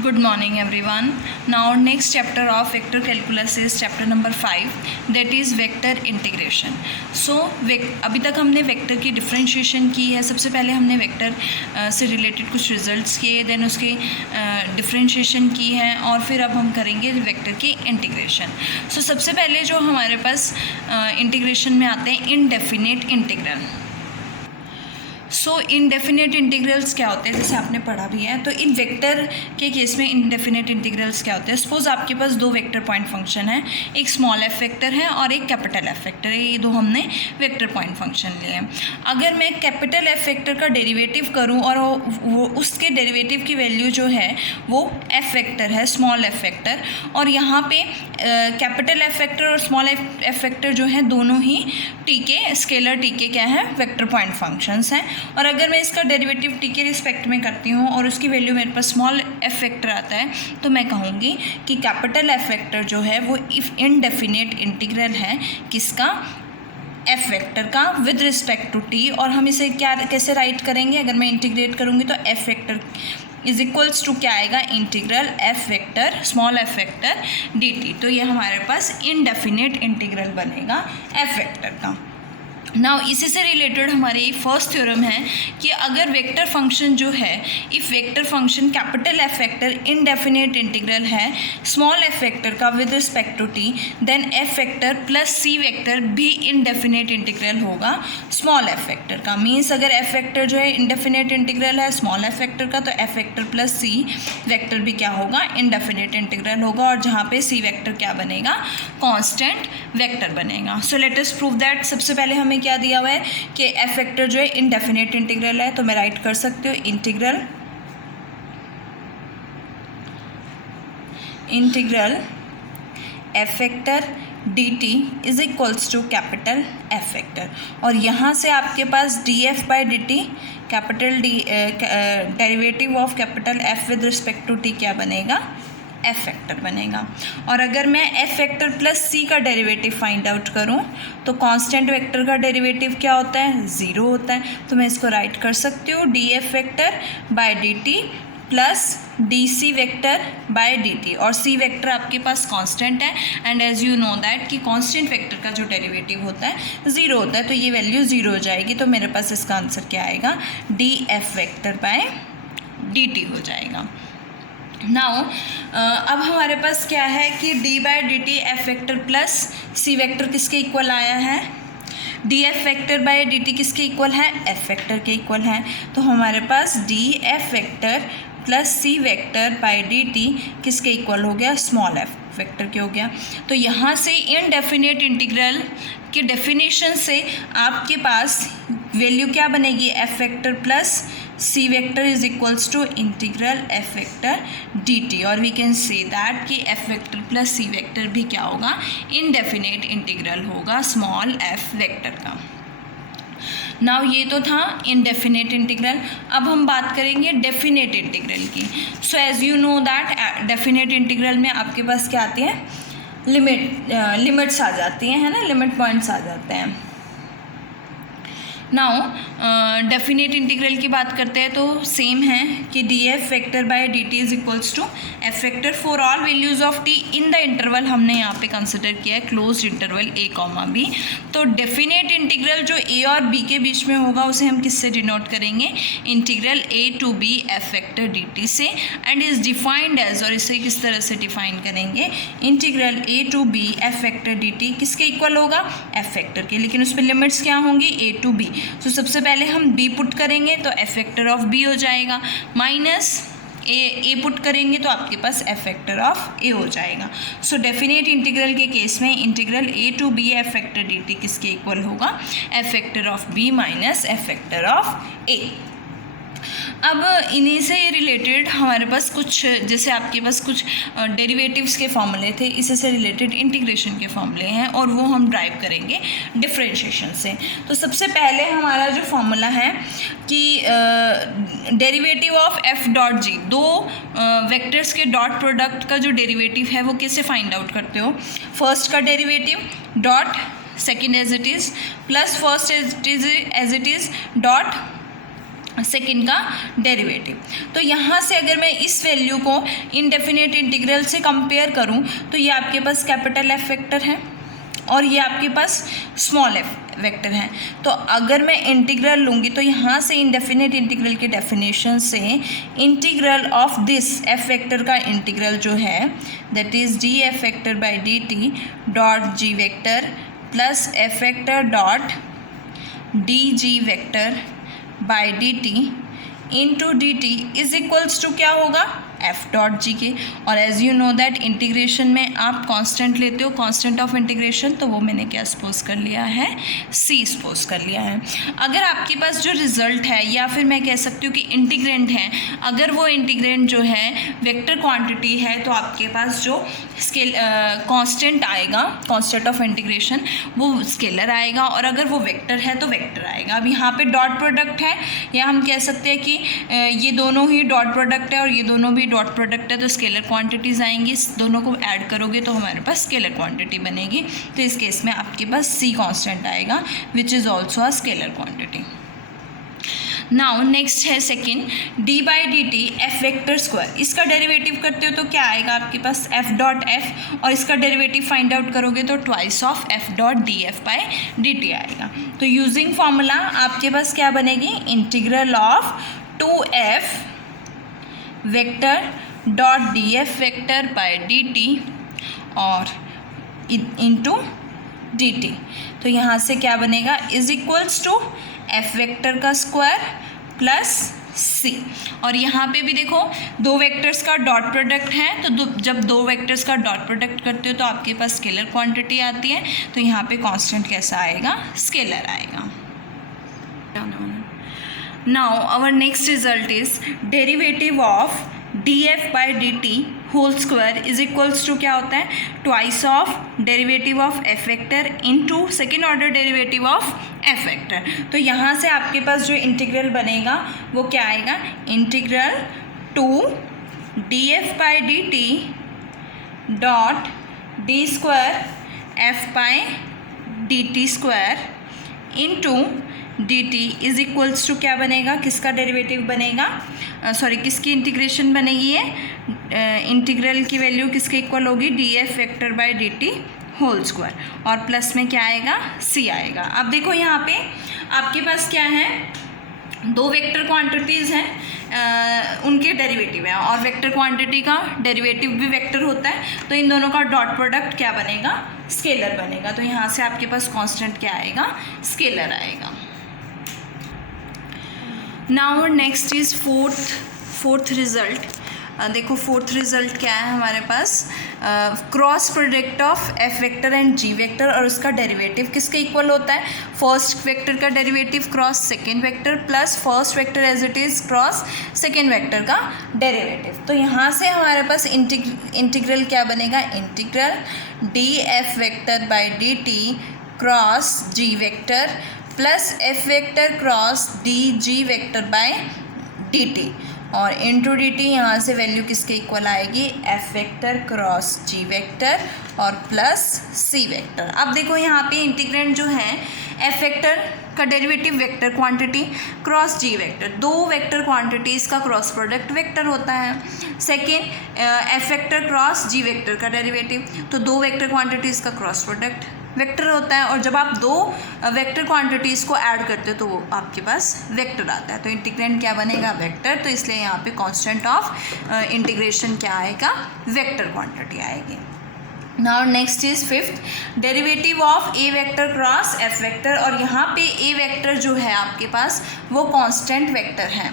Good morning everyone. Now next chapter of vector calculus is chapter number 5, that is vector integration. So अभी तक हमने vector की differentiation की है. सबसे पहले हमने वेक्टर से रिलेटेड कुछ रिजल्ट्स किए, देन उसकी डिफरेंशिएशन की है और फिर अब हम करेंगे वेक्टर की इंटीग्रेशन. सो सबसे पहले जो हमारे पास इंटीग्रेशन में आते हैं इनडेफिनेट इंटीग्रल. सो इनडेफिनेट इंटीग्रल्स क्या होते हैं, जैसे आपने पढ़ा भी है. तो इन वेक्टर के केस में इनडेफिनेट इंटीग्रल्स क्या होते हैं. सपोज आपके पास दो वेक्टर पॉइंट फंक्शन है, एक स्मॉल एफ वेक्टर है और एक कैपिटल एफ वेक्टर है. ये दो हमने वेक्टर पॉइंट फंक्शन लिए हैं. अगर मैं कैपिटल एफ वेक्टर का डेरिवेटिव करूं और वो उसके डेरिवेटिव की वैल्यू जो है वो एफ वेक्टर है, स्मॉल एफ वेक्टर, और यहाँ पे कैपिटल एफ वेक्टर और स्मॉल एफ वेक्टर जो है दोनों ही टी के स्केलर टी के क्या है, वेक्टर पॉइंट फंक्शंस हैं. और अगर मैं इसका डेरिवेटिव टी के रिस्पेक्ट में करती हूँ और उसकी वैल्यू मेरे पास स्मॉल एफ वेक्टर आता है, तो मैं कहूँगी कि कैपिटल एफ वेक्टर जो है वो इफ इनडेफिनेट इंटीग्रल है किसका, एफ वेक्टर का विद रिस्पेक्ट टू टी. और हम इसे क्या कैसे राइट करेंगे, अगर मैं इंटीग्रेट करूँगी तो F vector is equals to क्या आएगा, integral F vector small F vector D T. तो ये हमारे पास इनडेफिनेट इंटीग्रल बनेगा एफ वेक्टर का. नाउ इसी से रिलेटेड हमारी फर्स्ट थ्योरम है कि अगर वेक्टर फंक्शन जो है, if vector function capital F vector indefinite integral है स्मॉल एफ वेक्टर का with respect to T, then F vector plus C vector भी इनडेफिनेट इंटीग्रल होगा स्मॉल एफ वेक्टर का. मीन्स अगर एफ वेक्टर जो है इनडेफिनेट इंटीग्रल है small F vector का, तो F vector plus C vector भी क्या होगा, इनडेफिनेट इंटीग्रल होगा. और जहाँ पे सी वेक्टर क्या बनेगा, कांस्टेंट वेक्टर बनेगा. So let us prove that. सबसे पहले हमें क्या दिया हुआ है कि एफ वेक्टर जो है इनडेफिनेट इंटीग्रल है, तो मैं राइट कर सकती हूँ integral F vector D T is equals to capital F vector. और यहाँ से आपके पास D F by D T capital D derivative of capital F with respect to T क्या बनेगा, एफ वेक्टर बनेगा. और अगर मैं एफ वेक्टर प्लस सी का डेरिवेटिव फाइंड आउट करूं तो कांस्टेंट वेक्टर का डेरिवेटिव क्या होता है, ज़ीरो होता है. तो मैं इसको राइट कर सकती हूँ D F vector by D T plus D C vector by D T. और सी वेक्टर आपके पास कांस्टेंट है and as you know that कि कांस्टेंट वेक्टर का जो डेरिवेटिव होता है ज़ीरो होता है, तो ये वैल्यू ज़ीरो हो जाएगी. तो मेरे पास इसका आंसर क्या आएगा, D F vector by D T हो जाएगा. नाउ अब हमारे पास क्या है कि D by D T F vector plus C vector किसके इक्वल आया है, D F vector by D T किसके इक्वल है, एफ वेक्टर के इक्वल है. तो हमारे पास D F vector plus C vector by D T किसके इक्वल हो गया, स्मॉल एफ वेक्टर के हो गया. तो यहाँ से इनडेफिनेट इंटीग्रल की डेफिनेशन से आपके पास वैल्यू क्या बनेगी, F vector plus C vector is equals to integral F vector D T. और वी कैन से दैट कि F vector plus C vector भी क्या होगा, इनडेफिनेट इंटीग्रल होगा स्मॉल एफ वेक्टर का. नाउ ये तो था इनडेफिनेट इंटीग्रल. अब हम बात करेंगे डेफिनेट इंटीग्रल की. So as you know that definite integral में आपके पास क्या आती है, लिमिट्स आ जाती हैं, है ना, लिमिट पॉइंट्स आ जाते हैं. नाउ डेफिनेट इंटीग्रल की बात करते हैं तो सेम है कि D F vector by D T is equals to F vector for all values of T in the interval. हमने यहाँ पे कंसिडर किया है close interval A comma B. तो डेफिनेट इंटीग्रल जो ए और बी के बीच में होगा उसे हम किससे डिनोट करेंगे, integral A to B F vector D T से, एंड इज डिफाइंड एज, और इसे किस तरह से डिफाइन करेंगे, integral A to B F vector D T किसके इक्वल होगा, एफ वेक्टर के. लेकिन उस पर लिमिट्स क्या होंगी, ए टू बी. तो सबसे पहले हम b पुट करेंगे तो एफ वेक्टर ऑफ b हो जाएगा, माइनस ए पुट करेंगे तो आपके पास एफ वेक्टर ऑफ ए हो जाएगा. सो डेफिनेट इंटीग्रल के केस में integral A to B F vector D T किसके इक्वल होगा, F vector of b minus F vector of A. अब इन्हीं से रिलेटेड हमारे पास कुछ, जैसे आपके पास कुछ डेरिवेटिव्स के फॉर्मूले थे, इसी से रिलेटेड इंटीग्रेशन के फॉर्मूले हैं और वो हम ड्राइव करेंगे डिफरेंशिएशन से. तो सबसे पहले हमारा जो फॉर्मूला है कि डेरिवेटिव ऑफ एफ डॉट जी, दो वेक्टर्स के डॉट प्रोडक्ट का जो डेरिवेटिव है वो कैसे फाइंड आउट करते हो, फर्स्ट का derivative dot second as it is plus first as it is dot second का डेरिवेटिव। तो यहाँ से अगर मैं इस वैल्यू को इनडेफिनेट इंटीग्रल से कंपेयर करूँ तो ये आपके पास कैपिटल एफ वेक्टर है और ये आपके पास स्मॉल एफ वेक्टर है। तो अगर मैं इंटीग्रल लूँगी तो यहाँ से इनडेफिनेट इंटीग्रल के डेफिनेशन से integral of this F vector का इंटीग्रल जो है that is D F vector by D T dot G vector plus F vector dot D G vector by D T into D T is equals to क्या होगा F dot G के। और as you know that integration में आप constant लेते हो, constant of integration, तो वो मैंने क्या सपोज कर लिया है, सी सपोज कर लिया है। अगर आपके पास जो रिजल्ट है या फिर मैं कह सकती हूँ कि इंटीग्रेंट है, अगर वो इंटीग्रेंट जो है वेक्टर क्वांटिटी है तो आपके पास जो स्केल कांस्टेंट आएगा, कांस्टेंट ऑफ इंटीग्रेशन, वो स्केलर आएगा, और अगर वो वेक्टर है तो वेक्टर आएगा। अब यहाँ पे डॉट प्रोडक्ट है, या हम कह सकते हैं कि ये दोनों ही डॉट प्रोडक्ट है और ये दोनों भी डॉट प्रोडक्ट है, तो स्केलर क्वांटिटीज़ आएंगी। इस दोनों को ऐड करोगे तो हमारे पास स्केलर क्वांटिटी बनेगी। तो इस केस में आपके पास सी कांस्टेंट आएगा which is also a scalar quantity. Now next है second D by D T F vector square. इसका डेरिवेटिव करते हो तो क्या आएगा आपके पास एफ डॉट एफ, और इसका डेरिवेटिव फाइंड आउट करोगे तो twice of F dot D F by D T आएगा। तो यूजिंग फॉर्मूला आपके पास क्या बनेगी, integral of 2f vector dot D F vector by D T और इंटू डी टी। तो यहाँ से क्या बनेगा is equals to F vector का स्क्वायर प्लस सी। और यहाँ पे भी देखो दो वेक्टर्स का डॉट प्रोडक्ट है, तो जब दो वेक्टर्स का डॉट प्रोडक्ट करते हो तो आपके पास स्केलर क्वांटिटी आती है। तो यहाँ पे कांस्टेंट कैसा आएगा, स्केलर आएगा। Now our next result is derivative of D F by D T whole square is equals to क्या होता है, twice of derivative of F vector into second order derivative of F vector. तो यहाँ से आपके पास जो integral बनेगा वो क्या आएगा, integral two D F by D T dot D square F by D T square into D T is equals to क्या बनेगा, किसका डेरिवेटिव बनेगा, सॉरी किसकी इंटीग्रेशन बनेगी, ये इंटीग्रल की वैल्यू किसके इक्वल होगी, D F vector by D T whole square, और प्लस में क्या आएगा, सी आएगा। अब देखो यहाँ पे आपके पास क्या है, दो वेक्टर क्वांटिटीज़ हैं, उनके डेरिवेटिव हैं, और वेक्टर क्वांटिटी का डेरिवेटिव भी वेक्टर होता है, तो इन दोनों का डॉट प्रोडक्ट क्या बनेगा, स्केलर बनेगा। तो यहाँ से आपके पास कांस्टेंट क्या आएगा, स्केलर आएगा। Now next is fourth result. देखो फोर्थ रिजल्ट क्या है हमारे पास, cross product of F vector and G vector, और उसका डेरिवेटिव किसके इक्वल होता है, फर्स्ट वेक्टर का derivative cross second vector plus first vector as it is cross second vector का डेरिवेटिव। तो यहाँ से हमारे पास इंटीग्रल क्या बनेगा, integral D F vector by D T cross G vector plus F vector cross D G vector by D T, और into D T यहाँ से वैल्यू किसके इक्वल आएगी, F vector cross G vector और plus C vector. अब देखो यहाँ पे इंटीग्रेंट जो है एफ वेक्टर का derivative vector quantity cross G vector, दो वेक्टर क्वांटिटीज़ का क्रॉस प्रोडक्ट वेक्टर होता है। Second F vector cross G vector का डेरिवेटिव, तो दो वेक्टर क्वांटिटीज़ का क्रॉस प्रोडक्ट वेक्टर होता है, और जब आप दो वेक्टर क्वांटिटीज़ को ऐड करते हो तो वो आपके पास वेक्टर आता है। तो इंटीग्रेंट क्या बनेगा, वेक्टर। तो इसलिए यहाँ पे कांस्टेंट ऑफ इंटीग्रेशन क्या आएगा, वेक्टर क्वांटिटी आएगी। Now next is fifth, derivative of A vector cross F vector, और यहाँ पे ए वेक्टर जो है आपके पास वो कांस्टेंट वेक्टर है।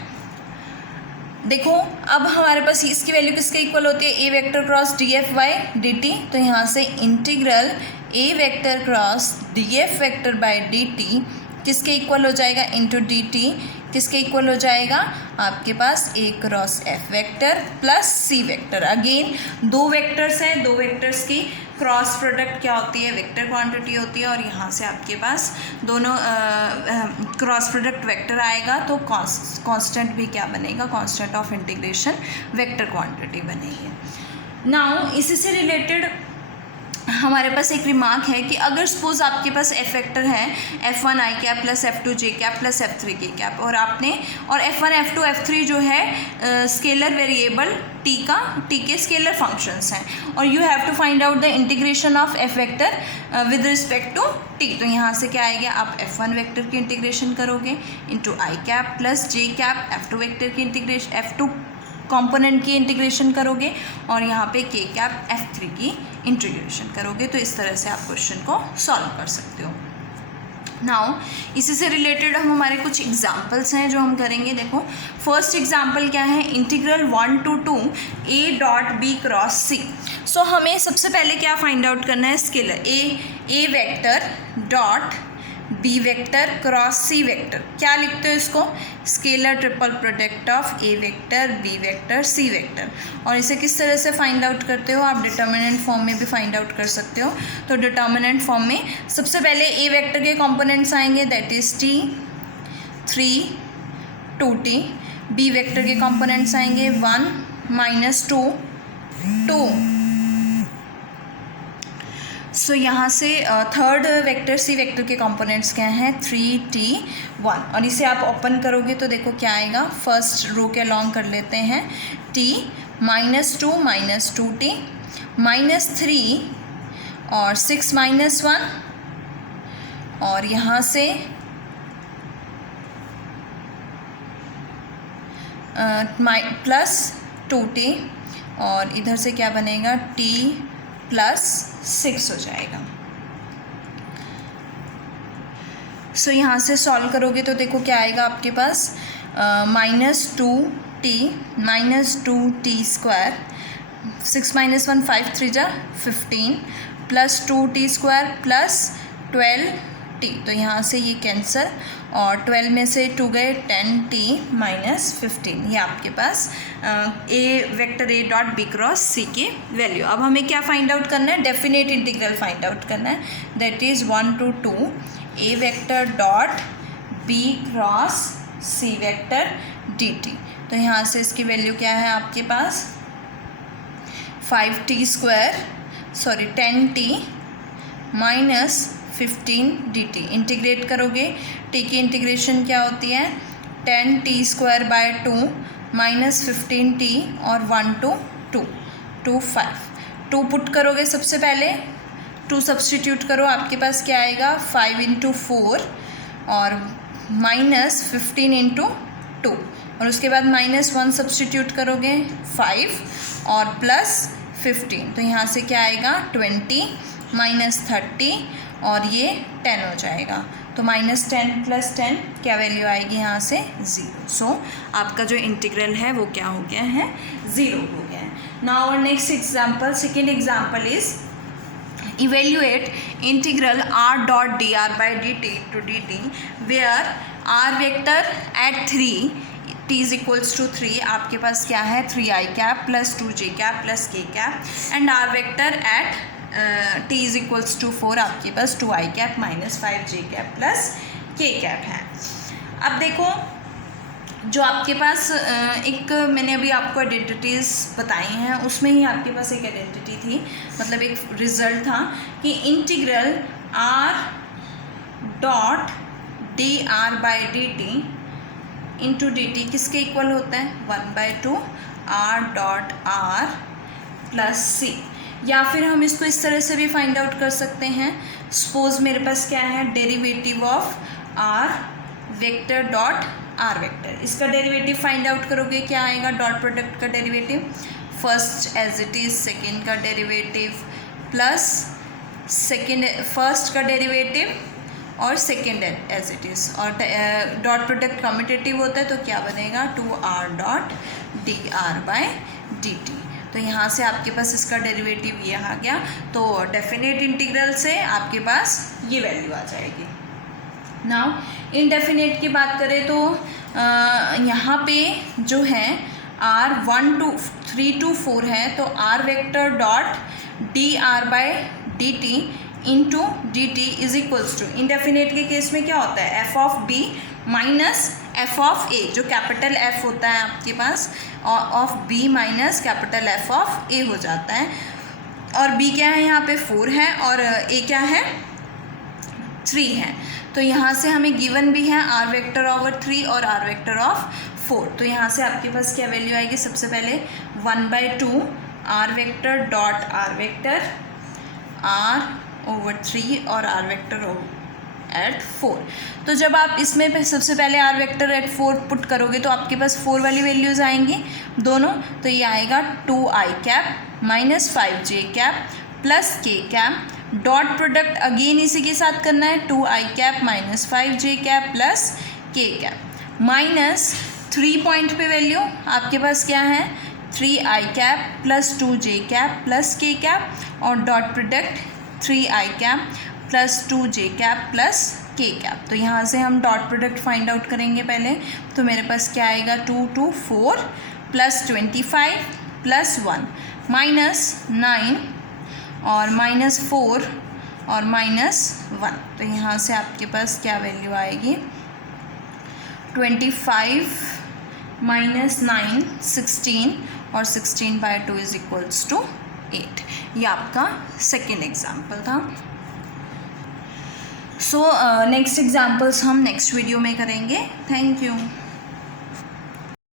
देखो अब हमारे पास इसकी वैल्यू किसके इक्वल होती है, A vector cross D F by D T. तो यहाँ से integral A vector cross D F vector by D T किसके इक्वल हो जाएगा, इंटू डी टी किसके इक्वल हो जाएगा, आपके पास A cross F vector plus C vector. Again दो वेक्टर्स हैं, दो वेक्टर्स की क्रॉस प्रोडक्ट क्या होती है, वेक्टर क्वांटिटी होती है, और यहाँ से आपके पास दोनों क्रॉस प्रोडक्ट वेक्टर आएगा, तो कांस्टेंट भी क्या बनेगा, constant of integration vector quantity बनेगी। नाउ इसी से रिलेटेड हमारे पास एक रिमार्क है कि अगर सपोज आपके पास एफ वेक्टर है F1 i cap plus F2 j cap plus F3 k cap, और F1 F2 F3 जो है स्केलर वेरिएबल t के स्केलर फंक्शंस हैं, और you have to find out the integration of F vector with respect to t। तो यहाँ से क्या आएगा, आप F1 वेक्टर की इंटीग्रेशन करोगे into i cap plus j cap, F2 vector की इंटीग्रेशन, F2 कंपोनेंट की इंटीग्रेशन करोगे, और यहाँ पे k कैप F3 की इंटीग्रेशन करोगे। तो इस तरह से आप क्वेश्चन को सॉल्व कर सकते हो। नाउ इसी से रिलेटेड हम हमारे कुछ एग्जाम्पल्स हैं जो हम करेंगे। देखो फर्स्ट एग्जाम्पल क्या है, integral 1 to 2 a dot b cross c। सो हमें सबसे पहले क्या फाइंड आउट करना है, scalar a vector dot b vector cross c vector. क्या लिखते हो इसको, scalar triple product of a vector b vector c vector. और इसे किस तरह से फाइंड आउट करते हो, आप डिटर्मिनेंट फॉर्म में भी फाइंड आउट कर सकते हो। तो डिटर्मिनेंट फॉर्म में सबसे पहले a वेक्टर के कंपोनेंट्स आएंगे, that is t 3 2t, b vector के कंपोनेंट्स आएंगे 1 माइनस 2 2। सो यहाँ से थर्ड वेक्टर सी वेक्टर के कंपोनेंट्स क्या हैं, 3t 1, और इसे आप ओपन करोगे तो देखो क्या आएगा, फर्स्ट रो के अलॉन्ग कर लेते हैं, t minus 2 minus 2t minus 3 और 6 माइनस 1, और यहाँ से प्लस 2t, और इधर से क्या बनेगा, t प्लस 6 हो जाएगा। सो यहाँ से सॉल्व करोगे तो देखो क्या आएगा आपके पास, minus 2t minus 2t square, 6 minus 1 5 3 जा 15 plus 2t square plus 12t। तो यहाँ से ये कैंसिल, और 12 में से 2 गए, 10t माइनस 15। ये आपके पास a vector a dot b cross c की वैल्यू। अब हमें क्या फाइंड आउट करना है, डेफिनेट इंटीग्रल फाइंड आउट करना है, that is 1 to 2 a vector dot b cross c vector dt। तो यहाँ से इसकी वैल्यू क्या है आपके पास, 5t square sorry 10t minus 15 dt। Integrate करोगे, t की इंटीग्रेशन क्या होती है, 10t square by 2 minus 15t और 1 to 2 2 5। 2 पुट करोगे, सबसे पहले 2 सब्सटीट्यूट करो, आपके पास क्या आएगा, 5 इंटू 4 और माइनस 15 इंटू 2, और उसके बाद माइनस 1 सब्सटीट्यूट करोगे 5 और प्लस 15। तो यहाँ से क्या आएगा, 20 माइनस 30 और ये 10 हो जाएगा। तो माइनस 10 प्लस 10 क्या वैल्यू आएगी यहाँ से, 0। सो आपका जो इंटीग्रल है वो क्या हो गया है, 0 हो गया है। Now next example, second example is evaluate integral r dot dr by dt to dt where r vector at 3 t is equals to 3, आपके पास क्या है, 3i cap plus 2j cap plus k cap, and r vector at t is equals to 4, आपके पास 2i cap minus 5j cap plus k cap है। अब देखो जो आपके पास एक मैंने अभी आपको आइडेंटिटीज़ बताई हैं, उसमें ही आपके पास एक आइडेंटिटी थी, मतलब एक रिजल्ट था कि integral r dot D R by D T into D T किसके इक्वल होता है, 1/2 r डॉट r प्लस सी। या फिर हम इसको इस तरह से भी फाइंड आउट कर सकते हैं, सपोज मेरे पास क्या है, derivative of r vector dot r vector, इसका डेरिवेटिव फाइंड आउट करोगे क्या आएगा, डॉट प्रोडक्ट का derivative, first as it is, second का डेरिवेटिव प्लस सेकेंड फर्स्ट का डेरिवेटिव और सेकेंड एज इट इज़, और डॉट प्रोडक्ट कम्यूटेटिव होता है तो क्या बनेगा, 2r dot D R by D T. तो यहाँ से आपके पास इसका डेरिवेटिव ये आ गया, तो डेफिनेट इंटीग्रल से आपके पास ये वैल्यू आ जाएगी। नाउ इनडेफिनेट की बात करें तो यहाँ पे जो है r 1 to 3 to 4 है, तो r vector dot D R by D T into D T is equals to, indefinite के केस में क्या होता है, F of B minus F of A, जो कैपिटल एफ होता है आपके पास, of B minus capital F of A हो जाता है। और बी क्या है यहाँ पे 4 है और ए क्या है 3 है। तो यहाँ से हमें गिवन भी है आर वेक्टर ओवर 3 और आर वेक्टर ऑफ 4। तो यहाँ से आपके पास क्या वैल्यू आएगी, सबसे पहले 1/2 R vector dot R vector R over 3 और आर वेक्टर एट 4। तो जब आप इसमें सबसे पहले आर वेक्टर एट 4 पुट करोगे तो आपके पास 4 वाली वैल्यूज़ आएंगी दोनों। तो ये आएगा 2i cap minus 5j cap plus k cap, dot product again इसी के साथ करना है, 2i cap minus 5j cap plus k cap, minus 3 point पे वैल्यू आपके पास क्या है 3i cap plus 2j cap plus k cap और dot product 3i cap plus 2j cap plus k cap. तो यहाँ से हम डॉट प्रोडक्ट फाइंड आउट करेंगे पहले। तो मेरे पास क्या आएगा 2 2 4 प्लस 25 प्लस 1 माइनस 9 और माइनस 4 और माइनस 1। तो यहाँ से आपके पास क्या वैल्यू आएगी 25 माइनस 9 16 और 16/2 इज इक्वल्स टू 8। ये आपका सेकेंड एग्जाम्पल था। सो नेक्स्ट एग्जाम्पल्स हम नेक्स्ट वीडियो में करेंगे। Thank you.